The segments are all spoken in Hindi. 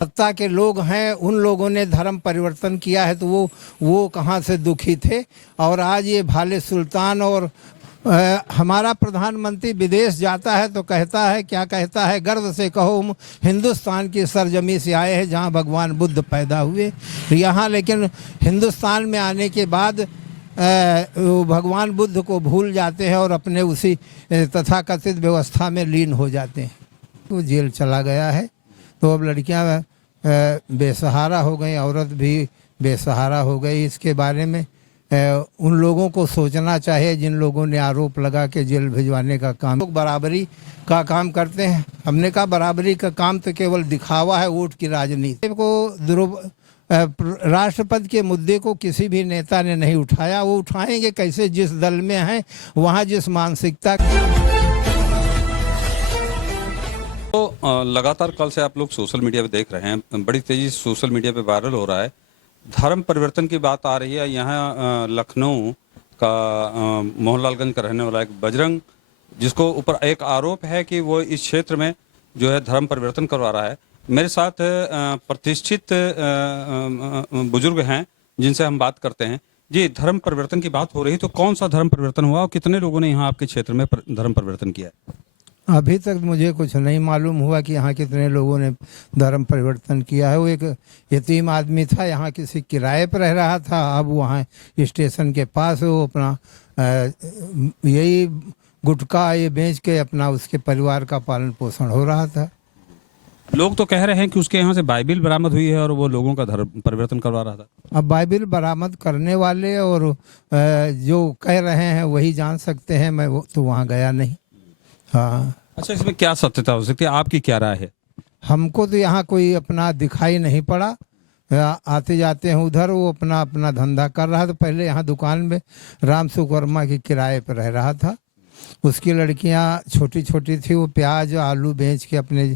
सत्ता के लोग हैं, उन लोगों ने धर्म परिवर्तन किया है तो वो कहाँ से दुखी थे। और आज ये भाले सुल्तान और हमारा प्रधानमंत्री विदेश जाता है तो कहता है, क्या कहता है, गर्व से कहो हम हिंदुस्तान की सरजमी से आए हैं जहाँ भगवान बुद्ध पैदा हुए। यहाँ लेकिन हिंदुस्तान में आने के बाद वो भगवान बुद्ध को भूल जाते हैं और अपने उसी तथाकथित व्यवस्था में लीन हो जाते हैं। वो जेल चला गया है तो अब लड़कियां बेसहारा हो गई, औरत भी बेसहारा हो गई। इसके बारे में उन लोगों को सोचना चाहिए जिन लोगों ने आरोप लगा के जेल भिजवाने का काम। लोग बराबरी का काम करते हैं, हमने कहा बराबरी का काम तो केवल दिखावा है, वोट की राजनीति को। राष्ट्रपति के मुद्दे को किसी भी नेता ने नहीं उठाया। वो उठाएंगे कैसे, जिस दल में हैं वहाँ जिस मानसिकता। तो लगातार कल से आप लोग सोशल मीडिया पे देख रहे हैं, बड़ी तेजी से सोशल मीडिया पे वायरल हो रहा है, धर्म परिवर्तन की बात आ रही है। यहाँ लखनऊ का मोहनलालगंज का रहने वाला एक बजरंग, जिसको ऊपर एक आरोप है कि वो इस क्षेत्र में जो है धर्म परिवर्तन करवा रहा है। मेरे साथ प्रतिष्ठित बुजुर्ग हैं जिनसे हम बात करते हैं। जी, धर्म परिवर्तन की बात हो रही, तो कौन सा धर्म परिवर्तन हुआ और कितने लोगों ने यहाँ आपके क्षेत्र में धर्म परिवर्तन किया है? अभी तक मुझे कुछ नहीं मालूम हुआ कि यहाँ कितने लोगों ने धर्म परिवर्तन किया है। वो एक यतीम आदमी था, यहाँ किसी किराए पर रह रहा था, अब वहाँ स्टेशन के पास वो अपना यही गुटखा ये बेच के अपना उसके परिवार का पालन पोषण हो रहा था। लोग तो कह रहे हैं कि उसके यहाँ से बाइबिल बरामद हुई है और वो लोगों का धर्म परिवर्तन करवा रहा था। अब बाइबिल बरामद करने वाले और जो कह रहे हैं वही जान सकते हैं, मैं वो तो वहाँ गया नहीं। हाँ, अच्छा, इसमें क्या सत्यता हो सकती है, आपकी क्या राय है? हमको तो यहाँ कोई अपना दिखाई नहीं पड़ा। आते जाते हैं उधर, वो अपना अपना धंधा कर रहा था। पहले यहाँ दुकान में राम सुवर्मा के किराए पर रह रहा था। उसकी लड़कियाँ छोटी छोटी थी, वो प्याज आलू बेच के अपने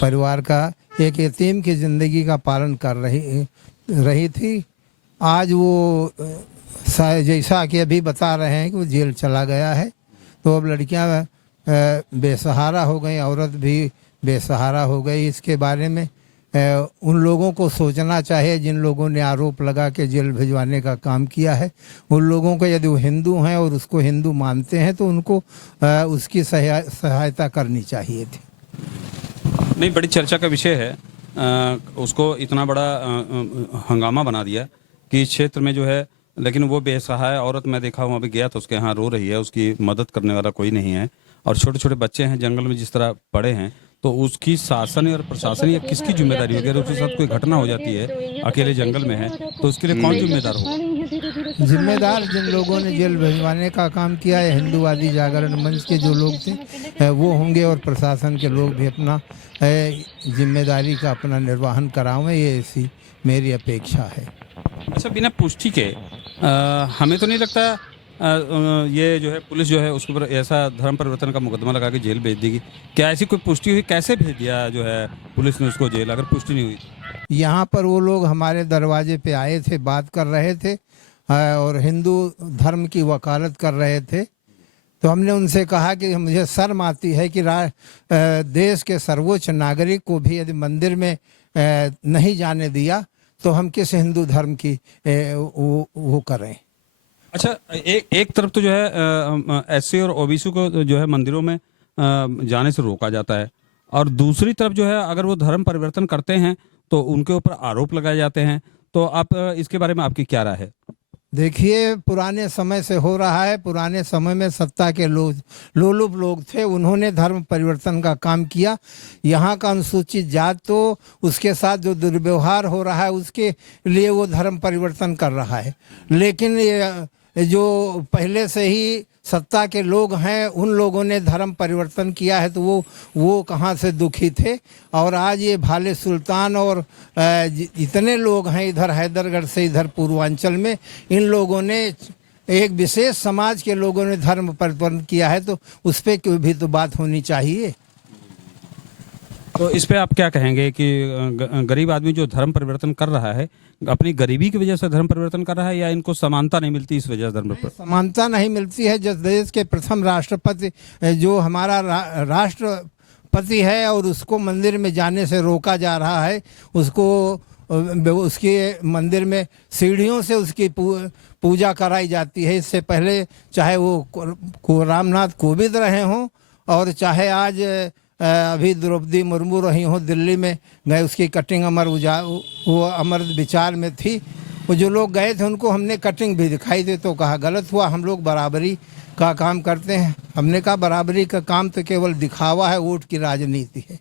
परिवार का, एक यतीम की ज़िंदगी का पालन कर रही थी। आज वो जैसा कि अभी बता रहे हैं कि वो जेल चला गया है तो अब लड़कियाँ बेसहारा हो गई, औरत भी बेसहारा हो गई। इसके बारे में उन लोगों को सोचना चाहिए जिन लोगों ने आरोप लगा के जेल भिजवाने का काम किया है। उन लोगों को, यदि वो हिंदू हैं और उसको हिंदू मानते हैं तो उनको उसकी सहायता करनी चाहिए थी। नहीं, बड़ी चर्चा का विषय है। उसको इतना बड़ा हंगामा बना दिया कि इस क्षेत्र में जो है, लेकिन वो बेसहाय औरत मैं देखा हूँ, अभी गया तो उसके यहाँ रो रही है, उसकी मदद करने वाला कोई नहीं है। और छोटे छोटे बच्चे हैं जंगल में जिस तरह पड़े हैं, तो उसकी शासन और प्रशासन या किसकी जिम्मेदारी होगी? अगर उसके साथ कोई घटना हो जाती है, अकेले जंगल में है, तो उसके लिए कौन जिम्मेदार होगा? जिम्मेदार जिन लोगों ने जेल भिजवाने का काम किया है, हिंदूवादी जागरण मंच के जो लोग थे वो होंगे, और प्रशासन के लोग भी अपना जिम्मेदारी का अपना निर्वहन करावें, ये ऐसी मेरी अपेक्षा है। अच्छा, बिना पुष्टि के हमें तो नहीं लगता ये जो है पुलिस जो है उसके ऊपर ऐसा धर्म परिवर्तन का मुकदमा लगा के जेल भेज देगी। क्या ऐसी कोई पुष्टि हुई? कैसे भेज दिया जो है पुलिस ने उसको जेल, अगर पुष्टि नहीं हुई? यहाँ पर वो लोग हमारे दरवाजे पे आए थे, बात कर रहे थे और हिंदू धर्म की वकालत कर रहे थे। तो हमने उनसे कहा कि मुझे शर्म आती है कि देश के सर्वोच्च नागरिक को भी यदि मंदिर में नहीं जाने दिया तो हम किस हिंदू धर्म की वो करें। अच्छा, एक तरफ तो जो है एससी और ओबीसी को जो है मंदिरों में जाने से रोका जाता है, और दूसरी तरफ जो है अगर वो धर्म परिवर्तन करते हैं तो उनके ऊपर आरोप लगाए जाते हैं। तो आप इसके बारे में आपकी क्या राय है? देखिए, पुराने समय से हो रहा है। पुराने समय में सत्ता के लोलुप लोग थे, उन्होंने धर्म परिवर्तन का काम किया। यहाँ का अनुसूचित जात तो उसके साथ जो दुर्व्यवहार हो रहा है उसके लिए वो धर्म परिवर्तन कर रहा है। लेकिन ये जो पहले से ही सत्ता के लोग हैं, उन लोगों ने धर्म परिवर्तन किया है तो वो कहाँ से दुखी थे। और आज ये भाले सुल्तान और इतने लोग हैं इधर हैदरगढ़ से इधर पूर्वांचल में, इन लोगों ने, एक विशेष समाज के लोगों ने धर्म परिवर्तन किया है तो उस पर कोई भी तो बात होनी चाहिए। तो इस पे आप क्या कहेंगे कि गरीब आदमी जो धर्म परिवर्तन कर रहा है, अपनी गरीबी की वजह से धर्म परिवर्तन कर रहा है, या इनको समानता नहीं मिलती इस वजह से धर्म परिवर्तन? समानता नहीं मिलती है। जिस देश के प्रथम राष्ट्रपति, जो हमारा राष्ट्र पति है और उसको मंदिर में जाने से रोका जा रहा है। उसको उसके मंदिर में सीढ़ियों से उसकी पूजा कराई जाती है। इससे पहले चाहे वो रामनाथ कोविंद रहे हों और चाहे आज अभी द्रौपदी मुर्मू रही हों दिल्ली में गए, उसकी कटिंग वो अमर विचार में थी। वो जो लोग गए थे उनको हमने कटिंग भी दिखाई दी तो कहा गलत हुआ, हम लोग बराबरी का काम करते हैं। हमने कहा बराबरी का काम तो केवल दिखावा है, वोट की राजनीति है।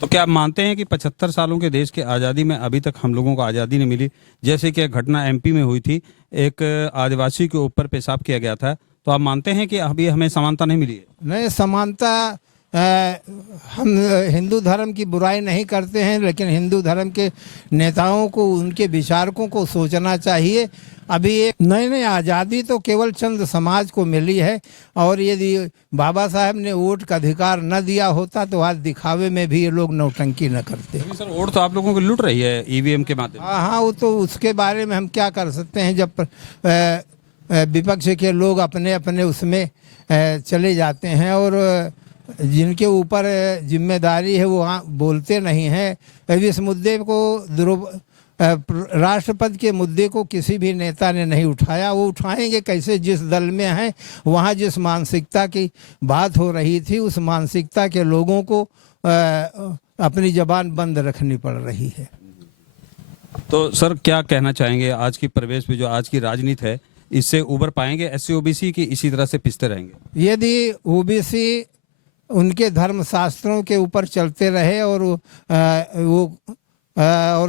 तो क्या आप मानते हैं कि 75 सालों के देश के आज़ादी में अभी तक हम लोगों को आज़ादी नहीं मिली? जैसे कि घटना एमपी में हुई थी, एक आदिवासी के ऊपर पेशाब किया गया था, तो आप मानते हैं कि अभी हमें समानता नहीं मिली है? नहीं, समानता हम हिंदू धर्म की बुराई नहीं करते हैं, लेकिन हिंदू धर्म के नेताओं को, उनके विचारकों को सोचना चाहिए। अभी एक नई आज़ादी तो केवल चंद समाज को मिली है, और यदि बाबा साहब ने वोट का अधिकार न दिया होता तो आज दिखावे में भी ये लोग नौटंकी न करते। सर, वोट तो आप लोगों को लूट रही है ईवीएम के माध्यम से। हाँ, वो तो उसके बारे में हम क्या कर सकते हैं जब विपक्ष के लोग अपने अपने उसमें चले जाते हैं और जिनके ऊपर जिम्मेदारी है वो बोलते नहीं हैं। अभी इस मुद्दे को राष्ट्रपति के मुद्दे को किसी भी नेता ने नहीं उठाया। वो उठाएंगे कैसे? जिस दल में हैं वहाँ जिस मानसिकता की बात हो रही थी उस मानसिकता के लोगों को अपनी जबान बंद रखनी पड़ रही है। तो सर, क्या कहना चाहेंगे आज की परिवेश में जो आज की राजनीति है, इससे उबर पाएंगे एससी ओबीसी की इसी तरह से पिसते रहेंगे? यदि ओबीसी उनके धर्म शास्त्रों के ऊपर चलते रहे और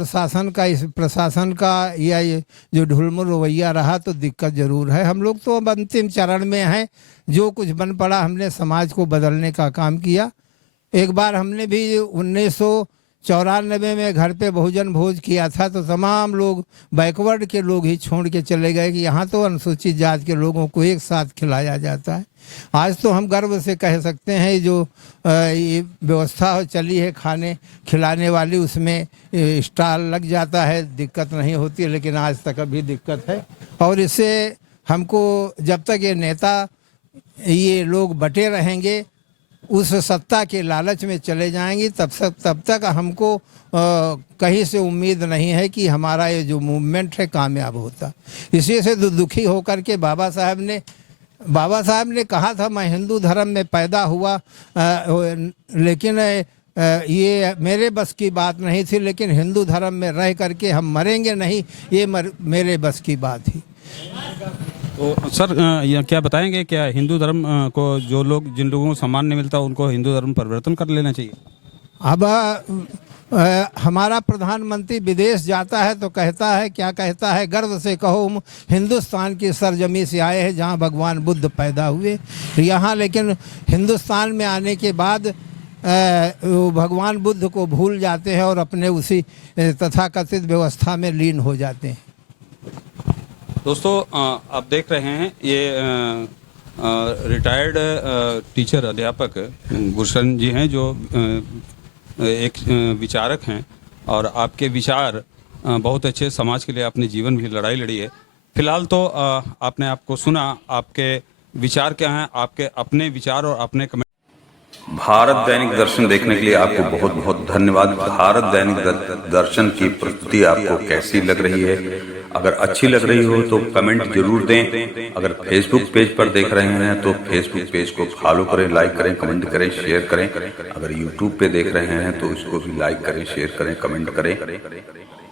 शासन का, इस प्रशासन का या ये जो ढुलमुल रवैया रहा तो दिक्कत जरूर है। हम लोग तो अब अंतिम चरण में हैं। जो कुछ बन पड़ा हमने समाज को बदलने का काम किया। एक बार हमने भी 1994 में घर पे बहुजन भोज किया था तो तमाम लोग, बैकवर्ड के लोग ही छोड़ के चले गए कि यहाँ तो अनुसूचित जाति के लोगों को एक साथ खिलाया जाता है। आज तो हम गर्व से कह सकते हैं जो ये व्यवस्था चली है खाने खिलाने वाली, उसमें स्टॉल लग जाता है, दिक्कत नहीं होती, लेकिन आज तक अभी दिक्कत है। और इससे हमको जब तक ये नेता, ये लोग बटे रहेंगे, उस सत्ता के लालच में चले जाएंगे, तब तक हमको कहीं से उम्मीद नहीं है कि हमारा ये जो मूवमेंट है कामयाब होता। इसी से दुखी होकर के बाबा साहब ने कहा था मैं हिंदू धर्म में पैदा हुआ, लेकिन ये मेरे बस की बात नहीं थी, लेकिन हिंदू धर्म में रह करके हम मरेंगे नहीं, ये मेरे बस की बात थी। तो सर, क्या बताएंगे, क्या हिंदू धर्म को जिन लोगों को सम्मान नहीं मिलता उनको हिंदू धर्म परिवर्तन कर लेना चाहिए? अब हमारा प्रधानमंत्री विदेश जाता है तो कहता है, क्या कहता है, गर्व से कहो हम हिंदुस्तान की सरजमी से आए हैं जहां भगवान बुद्ध पैदा हुए। यहाँ लेकिन हिंदुस्तान में आने के बाद वो भगवान बुद्ध को भूल जाते हैं और अपने उसी तथाकथित व्यवस्था में लीन हो जाते हैं। दोस्तों, आप देख रहे हैं ये रिटायर्ड टीचर अध्यापक गुरशन जी हैं जो एक विचारक हैं और आपके विचार बहुत अच्छे, समाज के लिए आपने जीवन भी लड़ाई लड़ी है। फिलहाल तो आपने आपको सुना, आपके विचार क्या हैं, आपके अपने विचार और अपने कमेंट। भारत दैनिक दर्शन देखने के लिए आपको बहुत बहुत धन्यवाद। भारत दैनिक दर्शन की प्रस्तुति आपको कैसी लग रही है? अगर अच्छी लग रही हो तो कमेंट जरूर दें। अगर फेसबुक पेज पर देख रहे हैं तो फेसबुक पेज को फॉलो करें, लाइक करें, कमेंट करें, शेयर करें। अगर यूट्यूब पे देख रहे हैं तो इसको भी लाइक करें, शेयर करें, कमेंट करें।